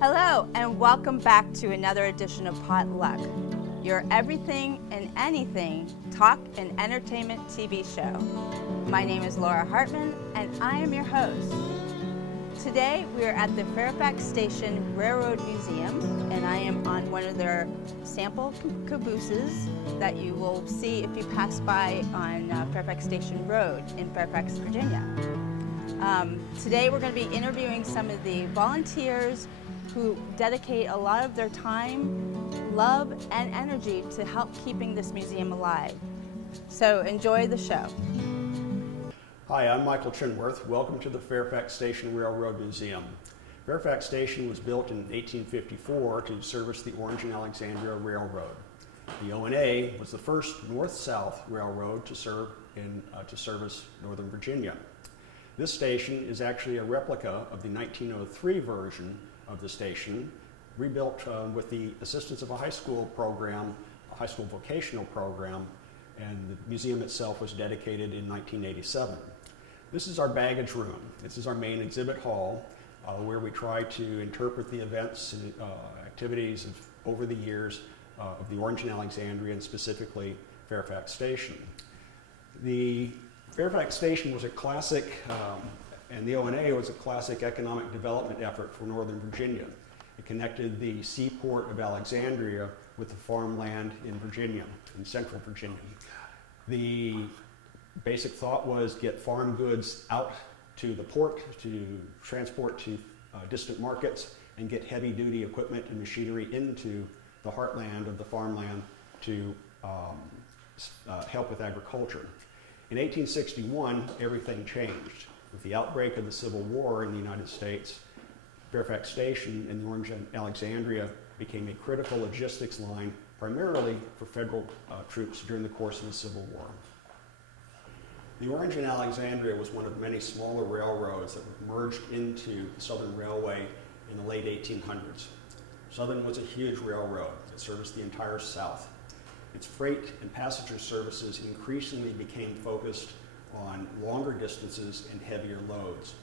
Hello, and welcome back to another edition of Potluck, your everything and anything talk and entertainment TV show. My name is Laura Hartman, and I am your host. Today, we are at the Fairfax Station Railroad Museum, and I am on one of their sample cabooses that you will see if you pass by on Fairfax Station Road in Fairfax, Virginia. Today, we're going to be interviewing some of the volunteers who dedicate a lot of their time, love, and energy to help keeping this museum alive. So enjoy the show. Hi, I'm Michael Chinworth. Welcome to the Fairfax Station Railroad Museum. Fairfax Station was built in 1854 to service the Orange and Alexandria Railroad. The O&A was the first north-south railroad to service Northern Virginia. This station is actually a replica of the 1903 version of the station, rebuilt with the assistance of a high school program, a high school vocational program, and the museum itself was dedicated in 1987. This is our baggage room. This is our main exhibit hall where we try to interpret the events and activities over the years of the Orange and Alexandria, and specifically Fairfax Station. The Fairfax Station was a classic and the O&A was a classic economic development effort for Northern Virginia. It connected the seaport of Alexandria with the farmland in Virginia, in central Virginia. The basic thought was get farm goods out to the port to transport to distant markets, and get heavy-duty equipment and machinery into the heartland of the farmland to help with agriculture. In 1861, everything changed. With the outbreak of the Civil War in the United States, Fairfax Station and the Orange and Alexandria became a critical logistics line, primarily for federal troops during the course of the Civil War. The Orange and Alexandria was one of many smaller railroads that were merged into the Southern Railway in the late 1800s. Southern was a huge railroad that serviced the entire South. Its freight and passenger services increasingly became focused on longer distances and heavier loads.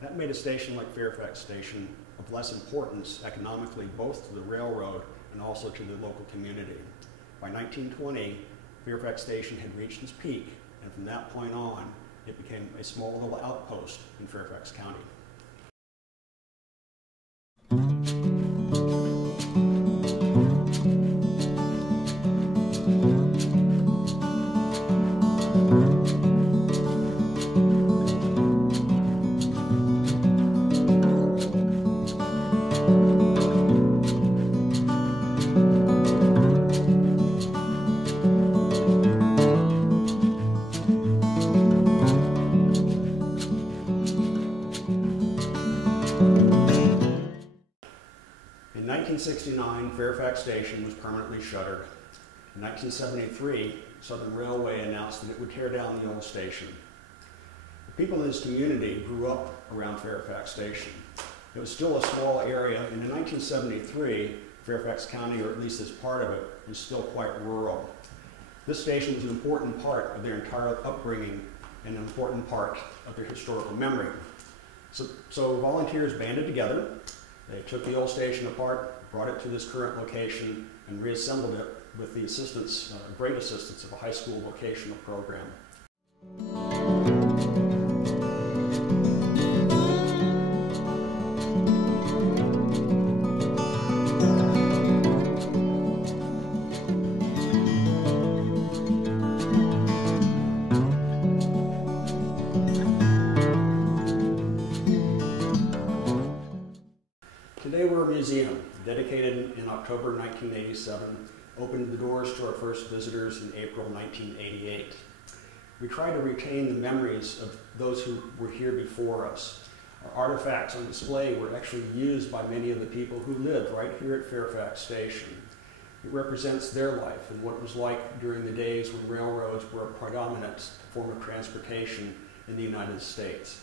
That made a station like Fairfax Station of less importance economically, both to the railroad and also to the local community. By 1920, Fairfax Station had reached its peak, and from that point on, it became a small little outpost in Fairfax County. In 1969, Fairfax Station was permanently shuttered. In 1973, Southern Railway announced that it would tear down the old station. The people in this community grew up around Fairfax Station. It was still a small area, and in 1973, Fairfax County, or at least this part of it, was still quite rural. This station was an important part of their entire upbringing and an important part of their historical memory. So volunteers banded together. They took the old station apart, brought it to this current location, and reassembled it with the assistance, great assistance of a high school vocational program. Today we're a museum dedicated in October 1987, opened the doors to our first visitors in April 1988. We try to retain the memories of those who were here before us. Our artifacts on display were actually used by many of the people who lived right here at Fairfax Station. It represents their life and what it was like during the days when railroads were a predominant form of transportation in the United States.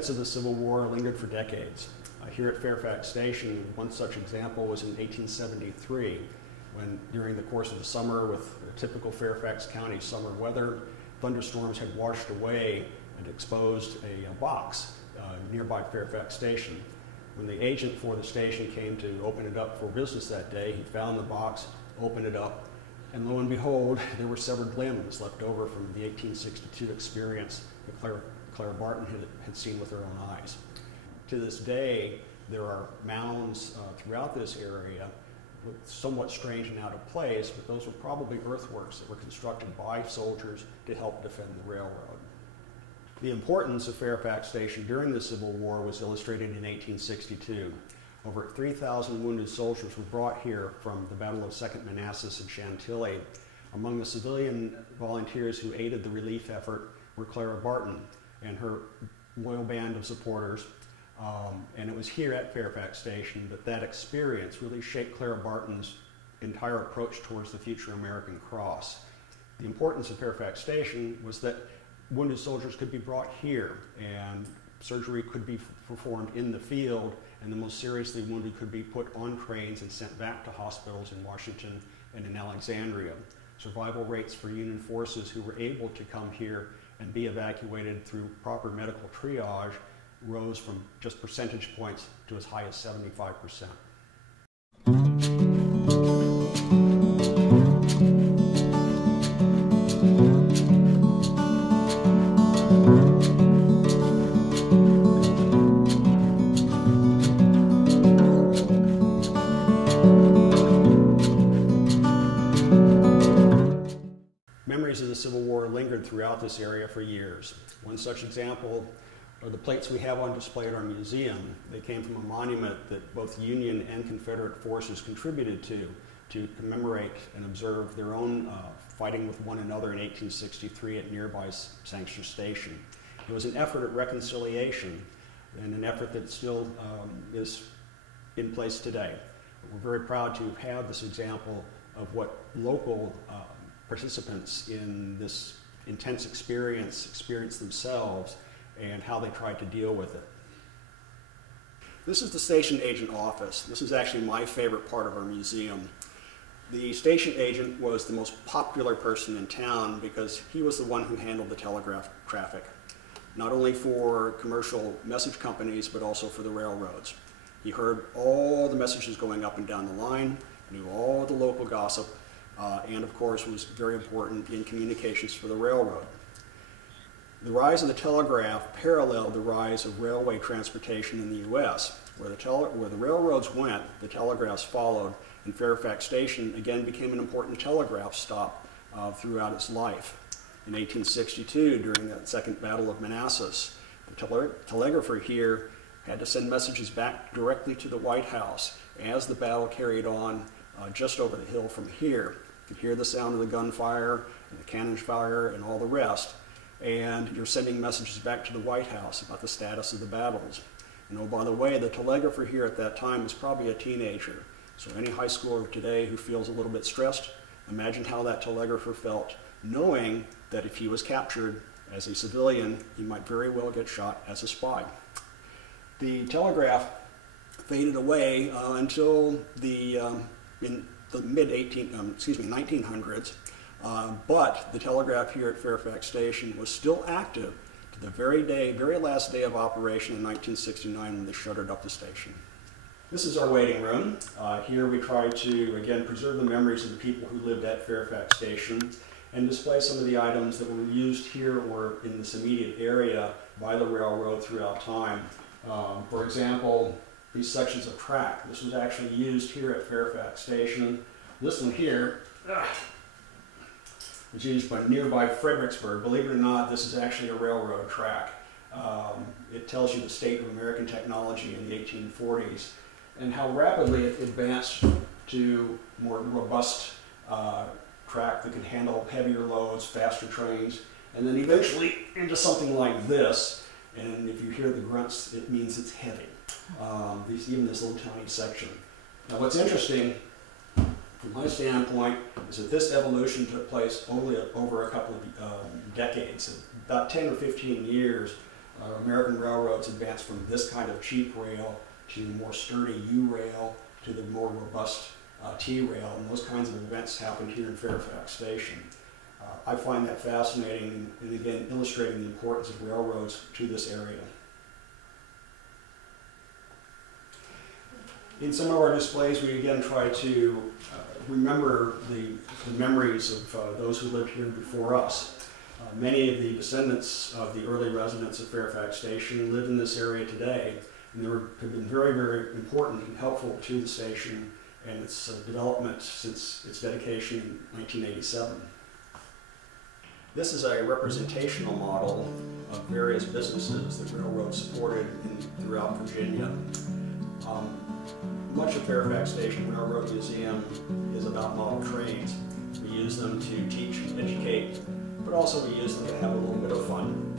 Remnants of the Civil War lingered for decades. Here at Fairfax Station, one such example was in 1873, when during the course of the summer, with typical Fairfax County summer weather, thunderstorms had washed away and exposed a box nearby Fairfax Station. When the agent for the station came to open it up for business that day, he found the box, opened it up, and lo and behold, there were severed limbs left over from the 1862 experience that Clara Barton had seen with her own eyes. To this day, there are mounds throughout this area, somewhat strange and out of place, but those were probably earthworks that were constructed by soldiers to help defend the railroad. The importance of Fairfax Station during the Civil War was illustrated in 1862. Over 3,000 wounded soldiers were brought here from the Battle of Second Manassas and Chantilly. Among the civilian volunteers who aided the relief effort were Clara Barton and her loyal band of supporters. And it was here at Fairfax Station that experience really shaped Clara Barton's entire approach towards the future American Cross. The importance of Fairfax Station was that wounded soldiers could be brought here, and surgery could be performed in the field, and the most seriously wounded could be put on trains and sent back to hospitals in Washington and in Alexandria. Survival rates for Union forces who were able to come here and be evacuated through proper medical triage rose from just percentage points to as high as 75%. Memories of the Civil War lingered throughout this area for years. One such example are the plates we have on display at our museum. They came from a monument that both Union and Confederate forces contributed to commemorate and observe their own fighting with one another in 1863 at nearby Sangster Station. It was an effort at reconciliation and an effort that still is in place today. We're very proud to have this example of what local participants in this intense experience experienced themselves and how they tried to deal with it. This is the station agent office. This is actually my favorite part of our museum. The station agent was the most popular person in town because he was the one who handled the telegraph traffic, not only for commercial message companies, but also for the railroads. He heard all the messages going up and down the line, knew all the local gossip, and of course was very important in communications for the railroad. The rise of the telegraph paralleled the rise of railway transportation in the U.S. Where the railroads went, the telegraphs followed, and Fairfax Station again became an important telegraph stop throughout its life. In 1862, during the Second Battle of Manassas, the telegrapher here had to send messages back directly to the White House as the battle carried on just over the hill from here. You could hear the sound of the gunfire and the cannon fire and all the rest. And you're sending messages back to the White House about the status of the battles. And oh, by the way, the telegrapher here at that time was probably a teenager. So any high schooler today who feels a little bit stressed, imagine how that telegrapher felt, knowing that if he was captured as a civilian, he might very well get shot as a spy. The telegraph faded away until in the mid-1900s. But the telegraph here at Fairfax Station was still active to the very last day of operation in 1969 when they shuttered up the station. This is our waiting room. Here we try to, again, preserve the memories of the people who lived at Fairfax Station and display some of the items that were used here or in this immediate area by the railroad throughout time. For example, these sections of track. This was actually used here at Fairfax Station. This one here was used by nearby Fredericksburg. Believe it or not, this is actually a railroad track. It tells you the state of American technology in the 1840s and how rapidly it advanced to more robust track that could handle heavier loads, faster trains, and then eventually into something like this. And if you hear the grunts, it means it's heavy. Even this little tiny section. Now what's interesting from my standpoint is that this evolution took place only over a couple of decades. About 10 or 15 years, American railroads advanced from this kind of cheap rail to more sturdy U-rail to the more robust T-rail, and those kinds of events happened here in Fairfax Station. I find that fascinating and again illustrating the importance of railroads to this area. In some of our displays, we again try to remember the memories of those who lived here before us. Many of the descendants of the early residents of Fairfax Station live in this area today, and they have been very, very important and helpful to the station and its development since its dedication in 1987. This is a representational model of various businesses that railroads supported throughout Virginia. Much of Fairfax Station Railroad Museum is about model trains. We use them to teach and educate, but also we use them to have a little bit of fun.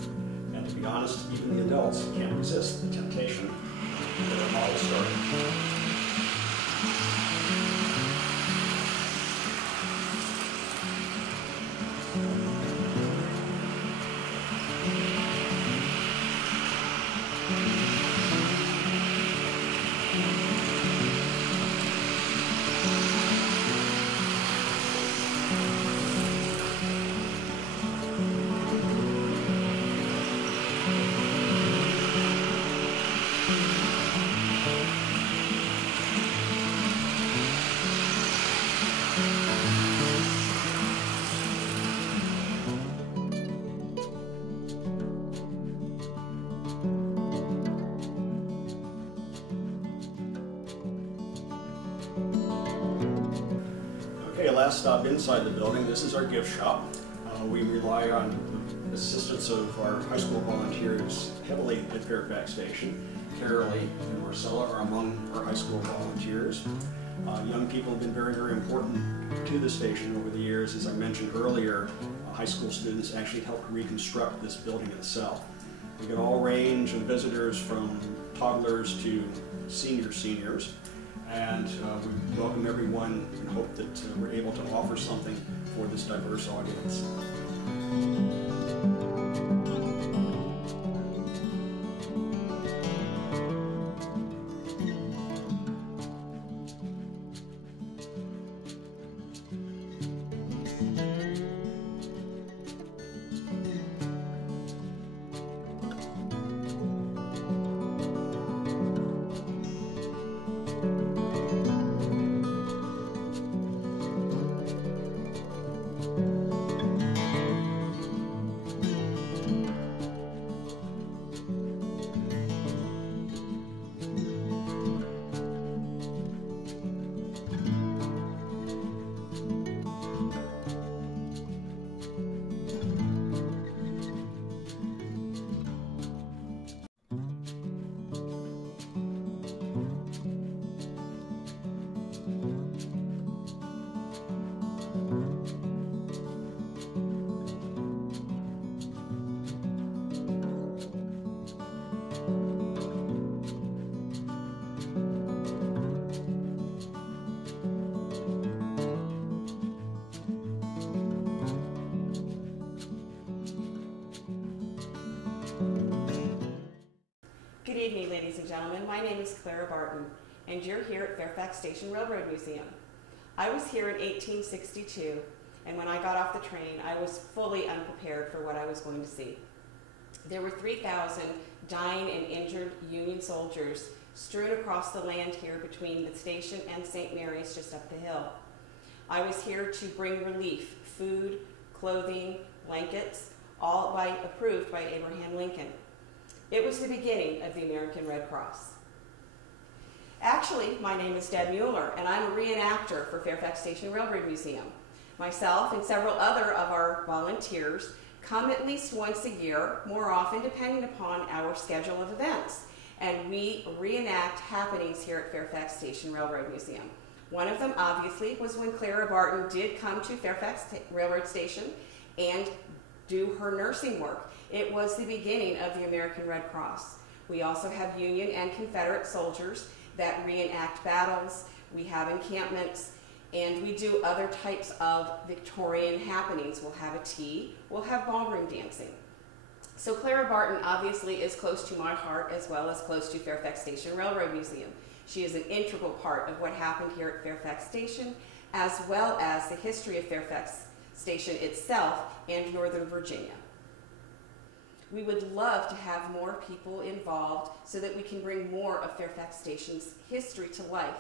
And to be honest, even the adults can't resist the temptation to get a model started. Okay, last stop inside the building. This is our gift shop. We rely on the assistance of our high school volunteers heavily at Fairfax Station. Carolee and Marcella are among our high school volunteers. Young people have been very, very important to the station over the years. As I mentioned earlier, high school students actually helped reconstruct this building itself. We get all range of visitors from toddlers to seniors. And we welcome everyone and hope that we're able to offer something for this diverse audience. Good evening, ladies and gentlemen. My name is Clara Barton, and you're here at Fairfax Station Railroad Museum. I was here in 1862, and when I got off the train, I was fully unprepared for what I was going to see. There were 3,000 dying and injured Union soldiers strewn across the land here between the station and St. Mary's just up the hill. I was here to bring relief, food, clothing, blankets, all approved by Abraham Lincoln. It was the beginning of the American Red Cross. Actually, my name is Deb Mueller, and I'm a reenactor for Fairfax Station Railroad Museum. Myself and several other of our volunteers come at least once a year, more often depending upon our schedule of events, and we reenact happenings here at Fairfax Station Railroad Museum. One of them, obviously, was when Clara Barton did come to Fairfax Railroad Station and do her nursing work. It was the beginning of the American Red Cross. We also have Union and Confederate soldiers that reenact battles. We have encampments, and we do other types of Victorian happenings. We'll have a tea, we'll have ballroom dancing. So Clara Barton obviously is close to my heart as well as close to Fairfax Station Railroad Museum. She is an integral part of what happened here at Fairfax Station, as well as the history of Fairfax Station itself and Northern Virginia. We would love to have more people involved so that we can bring more of Fairfax Station's history to life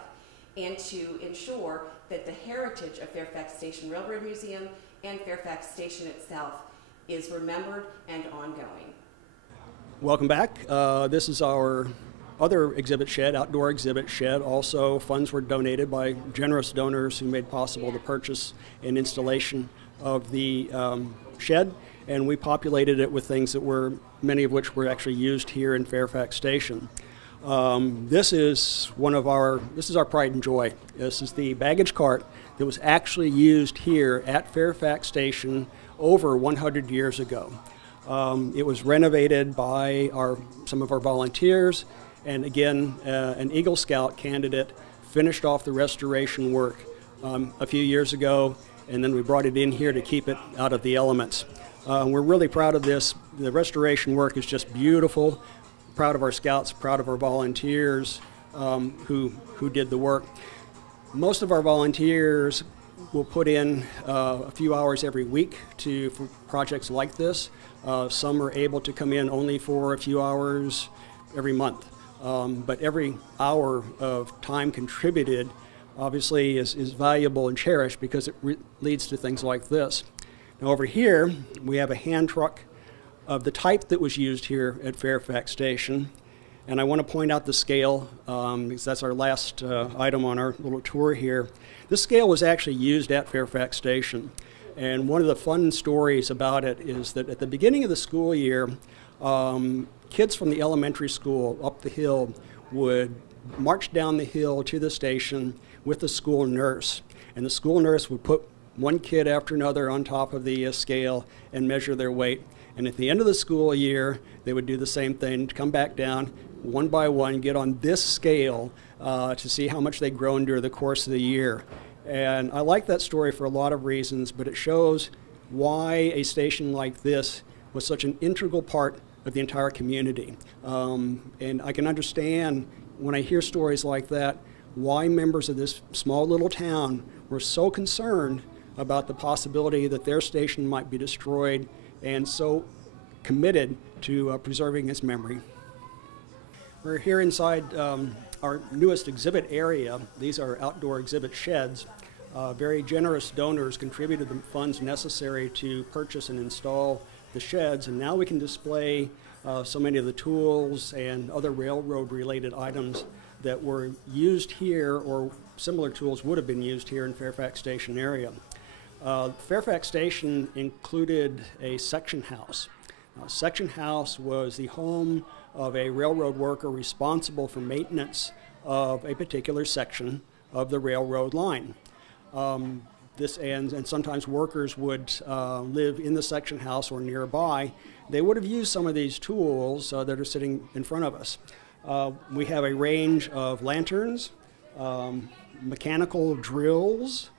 and to ensure that the heritage of Fairfax Station Railroad Museum and Fairfax Station itself is remembered and ongoing. Welcome back. This is our other exhibit shed, outdoor exhibit shed. Also, funds were donated by generous donors who made possible the purchase and installation of the shed, and we populated it with things that were, many of which were actually used here in Fairfax Station. This is our pride and joy. This is the baggage cart that was actually used here at Fairfax Station over 100 years ago. It was renovated by some of our volunteers, and again, an Eagle Scout candidate finished off the restoration work a few years ago, and then we brought it in here to keep it out of the elements. We're really proud of this. The restoration work is just beautiful. Proud of our scouts, proud of our volunteers who did the work. Most of our volunteers will put in a few hours every week for projects like this. Some are able to come in only for a few hours every month. But every hour of time contributed obviously is valuable and cherished because it leads to things like this. Now over here we have a hand truck of the type that was used here at Fairfax Station. And I want to point out the scale because that's our last item on our little tour here. This scale was actually used at Fairfax Station. And one of the fun stories about it is that at the beginning of the school year, kids from the elementary school up the hill would march down the hill to the station with the school nurse. And the school nurse would put one kid after another on top of the scale and measure their weight. And at the end of the school year, they would do the same thing, come back down one by one, get on this scale to see how much they'd grown during the course of the year. And I like that story for a lot of reasons, but it shows why a station like this was such an integral part of the entire community. And I can understand when I hear stories like that, why members of this small little town were so concerned about the possibility that their station might be destroyed and so committed to preserving its memory. We're here inside our newest exhibit area. These are outdoor exhibit sheds. Very generous donors contributed the funds necessary to purchase and install the sheds, and now we can display so many of the tools and other railroad related items that were used here, or similar tools would have been used here in Fairfax Station area. Fairfax Station included a section house. Section house was the home of a railroad worker responsible for maintenance of a particular section of the railroad line. And sometimes workers would live in the section house or nearby. They would have used some of these tools that are sitting in front of us. We have a range of lanterns, mechanical drills,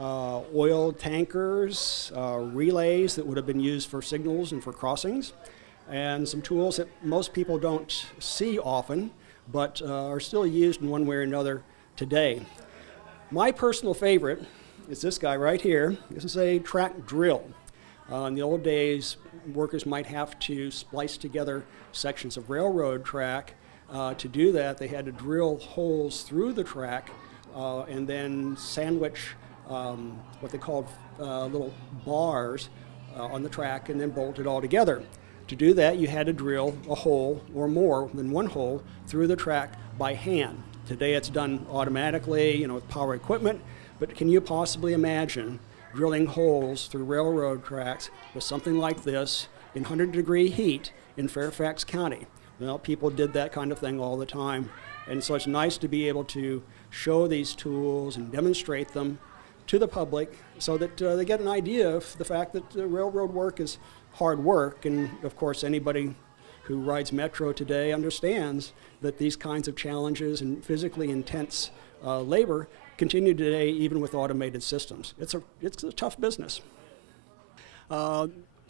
oil tankers, relays that would have been used for signals and for crossings, and some tools that most people don't see often, but are still used in one way or another today. My personal favorite is this guy right here. This is a track drill. In the old days, workers might have to splice together sections of railroad track. To do that, they had to drill holes through the track and then sandwich what they called little bars on the track and then bolt it all together. To do that, you had to drill a hole or more than one hole through the track by hand. Today it's done automatically, with power equipment, but can you possibly imagine drilling holes through railroad tracks with something like this in 100-degree heat in Fairfax County? Well, people did that kind of thing all the time, and so it's nice to be able to show these tools and demonstrate them to the public so that they get an idea of the fact that railroad work is hard work, and of course anybody who rides Metro today understands that these kinds of challenges and physically intense labor continue today even with automated systems. It's a tough business.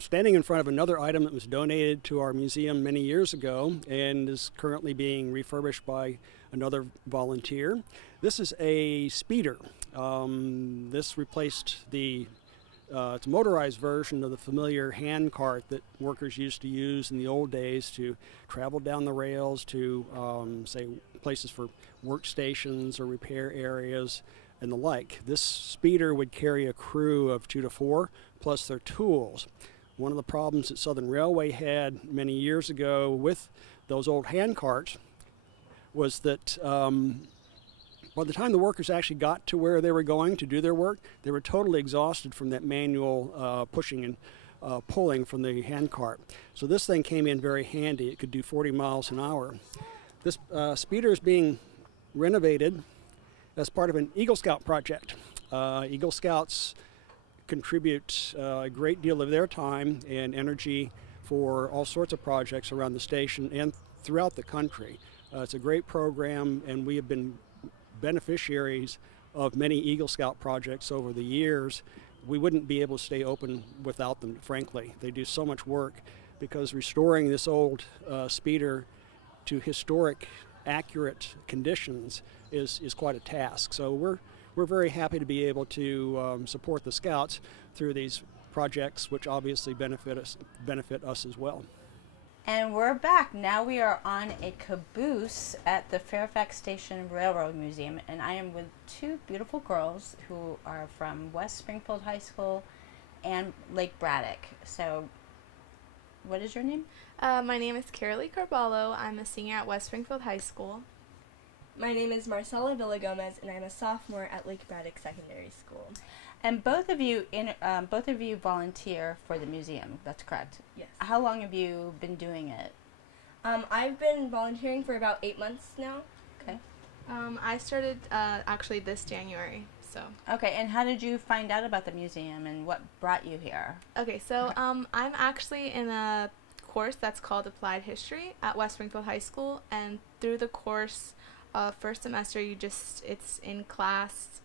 standing in front of another item that was donated to our museum many years ago and is currently being refurbished by another volunteer. This is a speeder. This replaced it's a motorized version of the familiar hand cart that workers used to use in the old days to travel down the rails to, say, places for workstations or repair areas and the like. This speeder would carry a crew of 2 to 4 plus their tools. One of the problems that Southern Railway had many years ago with those old hand carts was that by the time the workers actually got to where they were going to do their work, they were totally exhausted from that manual pushing and pulling from the hand cart. So this thing came in very handy. It could do 40 miles an hour. This speeder is being renovated as part of an Eagle Scout project. Eagle Scouts contribute a great deal of their time and energy for all sorts of projects around the station and throughout the country. It's a great program, and we have been beneficiaries of many Eagle Scout projects over the years. We wouldn't be able to stay open without them, frankly. They do so much work because restoring this old speeder to historic, accurate conditions is quite a task. So we're very happy to be able to support the Scouts through these projects, which obviously benefit us as well. And we're back. Now we are on a caboose at the Fairfax Station Railroad Museum, and I am with two beautiful girls who are from West Springfield High School and Lake Braddock. So, what is your name? My name is Carolee Carballo. I'm a senior at West Springfield High School. My name is Marcela Villagomez, and I'm a sophomore at Lake Braddock Secondary School. And both of you volunteer for the museum. That's correct. Yes. How long have you been doing it? I've been volunteering for about 8 months now. Okay. I started actually this January. So. Okay. And how did you find out about the museum, and what brought you here? Okay. So I'm actually in a course that's called Applied History at West Springfield High School, and through the course, first semester it's in class.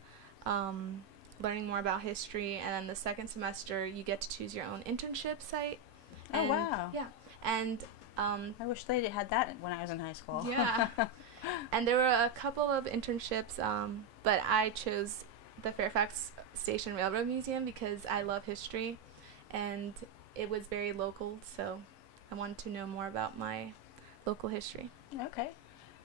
Learning more about history, and then the second semester you get to choose your own internship site. Oh, wow. Yeah. And I wish they had that when I was in high school. Yeah. And there were a couple of internships, but I chose the Fairfax Station Railroad Museum because I love history, and it was very local, so I wanted to know more about my local history. Okay.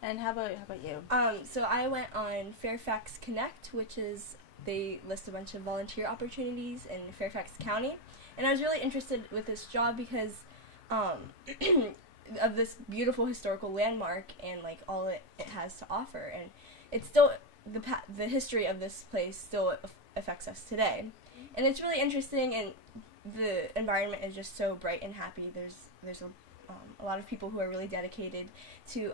And how about you? So I went on Fairfax Connect, which is they list a bunch of volunteer opportunities in Fairfax County, and I was really interested with this job because of this beautiful historical landmark and like all it has to offer, and it's still the history of this place still affects us today, and it's really interesting, and the environment is just so bright and happy. There's a lot of people who are really dedicated to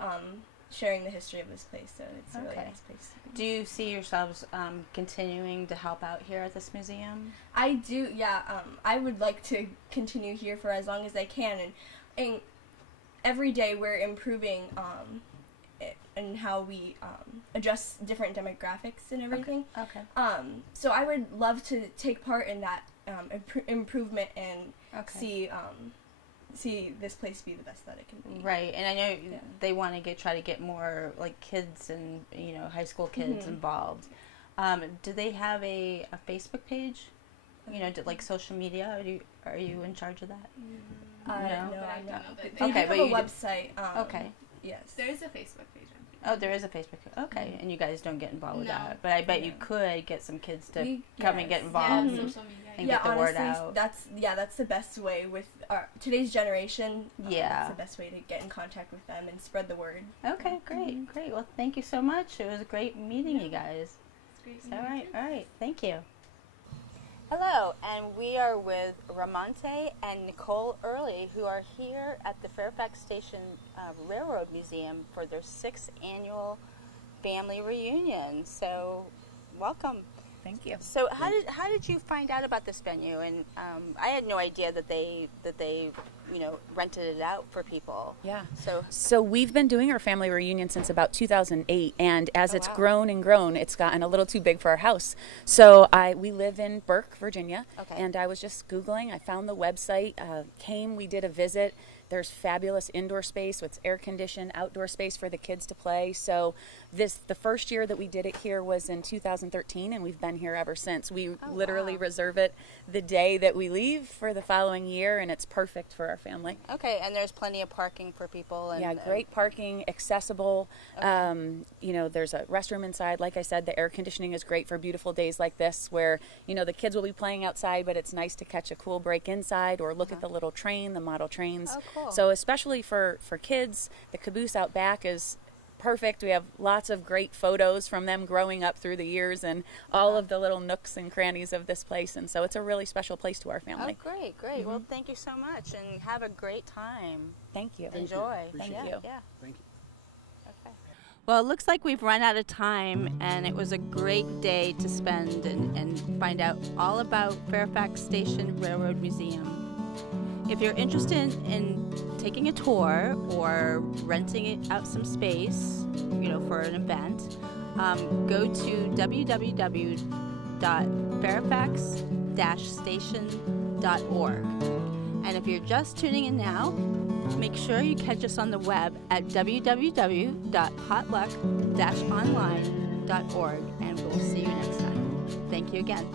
sharing the history of this place, so it's a really nice place. Do you see yourselves continuing to help out here at this museum? I do, yeah. I would like to continue here for as long as I can, and every day we're improving in how we adjust different demographics and everything. Okay. So I would love to take part in that improvement and see this place be the best that it can be. Right, and I know they want to try to get more like kids and high school kids involved. Do they have a Facebook page? Like social media? Are you in charge of that? No, I'm not. But They do have a website. Okay. Yes. there is a Facebook page. Oh, there is a Facebook page. Okay, and you guys don't get involved with that. But I bet you could get some kids to come and get involved Social media. and get the word out. That's the best way with today's generation. It's the best way to get in contact with them and spread the word. Okay, great. Well, thank you so much. It was great meeting you guys. It's great. All right. Thank you. Hello, and we are with Ramonte and Nicole Early, who are here at the Fairfax Station Railroad Museum for their 6th annual family reunion. So, welcome. Thank you. So, how did you find out about this venue? And I had no idea that they rented it out for people. Yeah. So we've been doing our family reunion since about 2008, and as it's wow. grown and grown, it's gotten a little too big for our house. So we live in Burke, Virginia, Okay. and I was just Googling. I found the website, we did a visit. There's fabulous indoor space with air conditioned, outdoor space for the kids to play. So the first year that we did it here was in 2013, and we've been here ever since. We literally wow. reserve it the day that we leave for the following year, and it's perfect for our family. Okay, and there's plenty of parking for people. And, Yeah, great parking, accessible. Okay. There's a restroom inside. Like I said, the air conditioning is great for beautiful days like this where, the kids will be playing outside, but it's nice to catch a cool break inside or look at the little train, the model trains. Oh, cool. So especially for kids, the caboose out back is perfect. We have lots of great photos from them growing up through the years and all of the little nooks and crannies of this place. And so it's a really special place to our family. Oh, great, great. Well, thank you so much, and have a great time. Thank you. Enjoy. Thank Yeah, you. yeah. Thank you. Okay. Well, it looks like we've run out of time, and it was a great day to spend and find out all about Fairfax Station Railroad Museum. If you're interested in taking a tour or renting out some space, for an event, go to www.fairfax-station.org. And if you're just tuning in now, make sure you catch us on the web at www.potluck-online.org, and we'll see you next time. Thank you again.